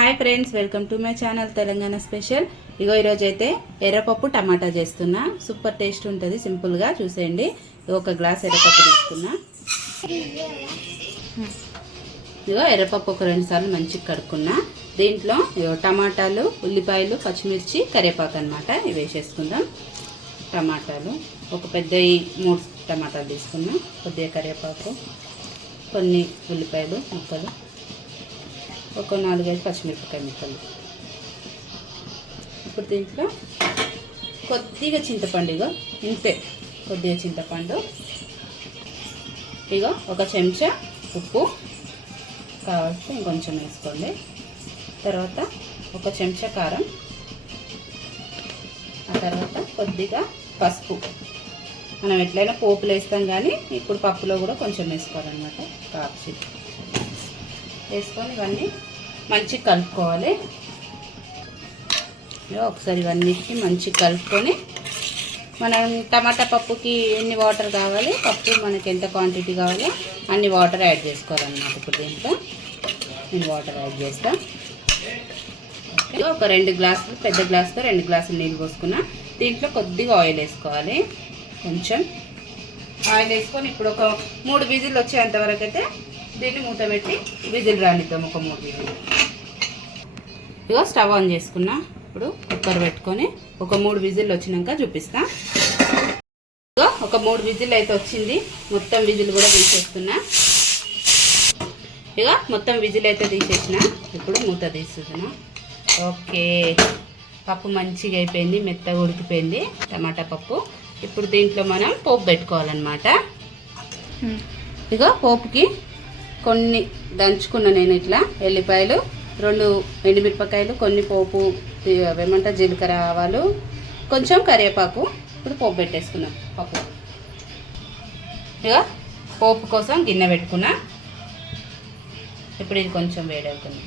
Hi friends, welcome to my channel Telangana special. ఇగో ఈరోజు అయితే ఎర్రపప్పు టమాటా చేస్తున్నా. సూపర్ టేస్ట్ ఉంటుంది. సింపుల్గా చూసేయండి. ఒక గ్లాస్ ఎర్రపప్పు తీసుకున్నా. ఇగో ఎర్రపప్పు ఒక 2 సార్లు మంచిగా కడుక్కున్నా. దీంట్లో టమాటాలు, ఉల్లిపాయలు, పచ్చిమిర్చి, కరివేపాకు అనమాట. ఇవి వేసేసుకుందాం. టమాటాలు ఒక పెద్ద 3 టమాటాలు తీసుకున్నా. కొద్దిగా కరివేపాకు, కొన్ని ఉల్లిపాయలు ముక్కలు, ఒక 4-5 పచ్చిమిరపకాయ ముక్కలు. ఇప్పుడు దీంట్లో కొద్దిగా చింతపండు, ఇగో ఇంతే కొద్దిగా చింతపండు, ఇగో ఒక చెంచా ఉప్పు, కావాల్సి ఇంకొంచెం వేసుకోండి. తర్వాత ఒక చెంచా కారం, ఆ తర్వాత కొద్దిగా పసుపు. మనం ఎట్లయినా పోపులు వేస్తాం, కానీ ఇప్పుడు పప్పులో కూడా కొంచెం వేసుకోవాలన్నమాట. కాచి వేసుకొని ఇవన్నీ మంచిగా కలుపుకోవాలి. ఒకసారి ఇవన్నిటిని మంచిగా కలుపుకొని మనం టమాటా పప్పుకి ఎన్ని వాటర్ కావాలి, పప్పు మనకి ఎంత క్వాంటిటీ కావాలో అన్ని వాటర్ యాడ్ చేసుకోవాలన్నమాట. ఇప్పుడు దీంట్లో నేను వాటర్ యాడ్ చేస్తాను. ఒక 2 గ్లాసులు, పెద్ద గ్లాసుతో 2 గ్లాసులు నీళ్ళు పోసుకున్నా. దీంట్లో కొద్దిగా ఆయిల్ వేసుకోవాలి. కొంచెం ఆయిల్ వేసుకొని ఇప్పుడు ఒక 3 విజిల్ వచ్చేంత వరకు అయితే దీన్ని మూత పెట్టి విజిల్ రానిద్దాం. ఒక 3 విజిల్. ఇగో స్టవ్ ఆన్ చేసుకున్నా. ఇప్పుడు కుక్కర్ పెట్టుకొని ఒక 3 విజిల్ వచ్చినాక చూపిస్తా. ఇగో ఒక 3 విజిల్ అయితే వచ్చింది. మొత్తం విజిల్ కూడా తీసేస్తున్నా. ఇగో మొత్తం విజిల్ అయితే తీసేసిన. ఇప్పుడు మూత తీస్తున్నా. ఓకే, పప్పు మంచిగా అయిపోయింది, మెత్తగా ఉడికిపోయింది టమాటా పప్పు. ఇప్పుడు దీంట్లో మనం పోపు పెట్టుకోవాలన్నమాట. ఇగో పోపుకి కొన్ని దంచుకున్న నేను ఇట్లా ఎల్లిపాయలు, 2 ఎండుమిరపకాయలు, కొన్ని పోపు ఏమంటారు జీలకర్ర, ఆవాలు, కొంచెం కరివేపాకు. ఇప్పుడు పోపు పెట్టేసుకున్నాం. పప్పు ఇక పోపు కోసం గిన్నె పెట్టుకున్నా. ఇప్పుడు ఇది కొంచెం వేడవుతుంది.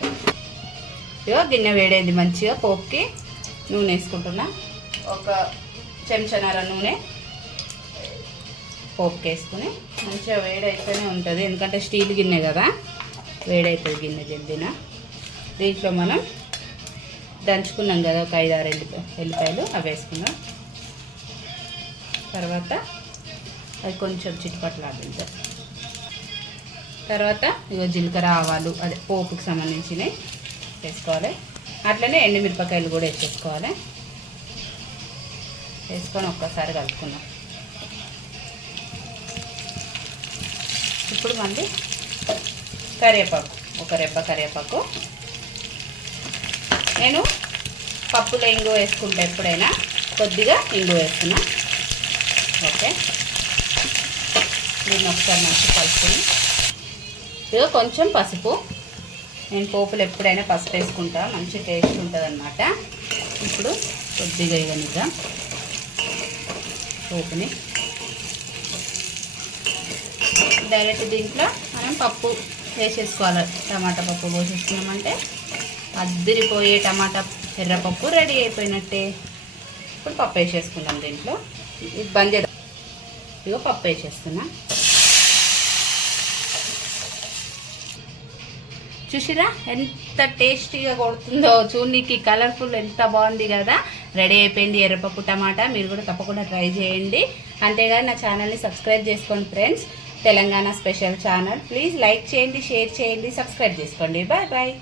ఇక గిన్నె వేడైంది. మంచిగా పోపుకి నూనె వేసుకుంటున్నా. ఒక చెంచాన్నర నూనె పోపుకి వేసుకుని మంచిగా వేడైతేనే ఉంటుంది, ఎందుకంటే స్టీల్ గిన్నె కదా, వేడవుతుంది గిన్నె జల్దిన. దీంట్లో మనం దంచుకున్నాం కదా ఒక 5-6 ఎల్లిపాయలు, అవి వేసుకున్నాం. తర్వాత అది కొంచెం చిట్టుపట్లాడించాం. తర్వాత ఇగో జీలకర్ర, ఆవాలు, అదే పోపుకి సంబంధించినవి వేసుకోవాలి. అట్లనే ఎండుమిరపకాయలు కూడా వేసేసుకోవాలి. వేసుకొని ఒక్కసారి కలుపుకున్నాం. ఇప్పుడు మళ్ళీ కరివేపాకు, ఒక రెబ్బ కరివేపాకు. నేను పప్పులో ఇంగు వేసుకుంటే ఎప్పుడైనా కొద్దిగా ఇంగు వేస్తున్నా. ఓకే, దీన్ని ఒకసారి మంచిగా కలుపుకొని ఇక కొంచెం పసుపు. నేను పోపులు ఎప్పుడైనా పసుపు వేసుకుంటా, మంచి టేస్ట్ ఉంటుంది అన్నమాట. ఇప్పుడు కొద్దిగా ఇవ్వనిద్దాం పోపుని. డైరెక్ట్ దీంట్లో మనం పప్పు వేసేసుకోవాలి. టమాటా పప్పు పోసేసుకున్నామంటే అద్దరిపోయే టమాటా ఎర్రపప్పు రెడీ అయిపోయినట్టే. ఇప్పుడు పప్పు వేసేసుకుందాం దీంట్లో. ఇది బంద్ చేద్దాం. ఇగో పప్పు వేసేస్తున్నా. చూసిరా ఎంత టేస్టీగా కొడుతుందో, చూడనీకి కలర్ఫుల్ ఎంత బాగుంది కదా. రెడీ అయిపోయింది ఎర్రపప్పు టమాటా. మీరు కూడా తప్పకుండా ట్రై చేయండి. అంతేగాని నా ఛానల్ని సబ్స్క్రైబ్ చేసుకోండి friends. Telangana special channel. Please like చేయండి, షేర్ చేయండి, సబ్స్క్రైబ్ చేసుకోండి. Bye bye.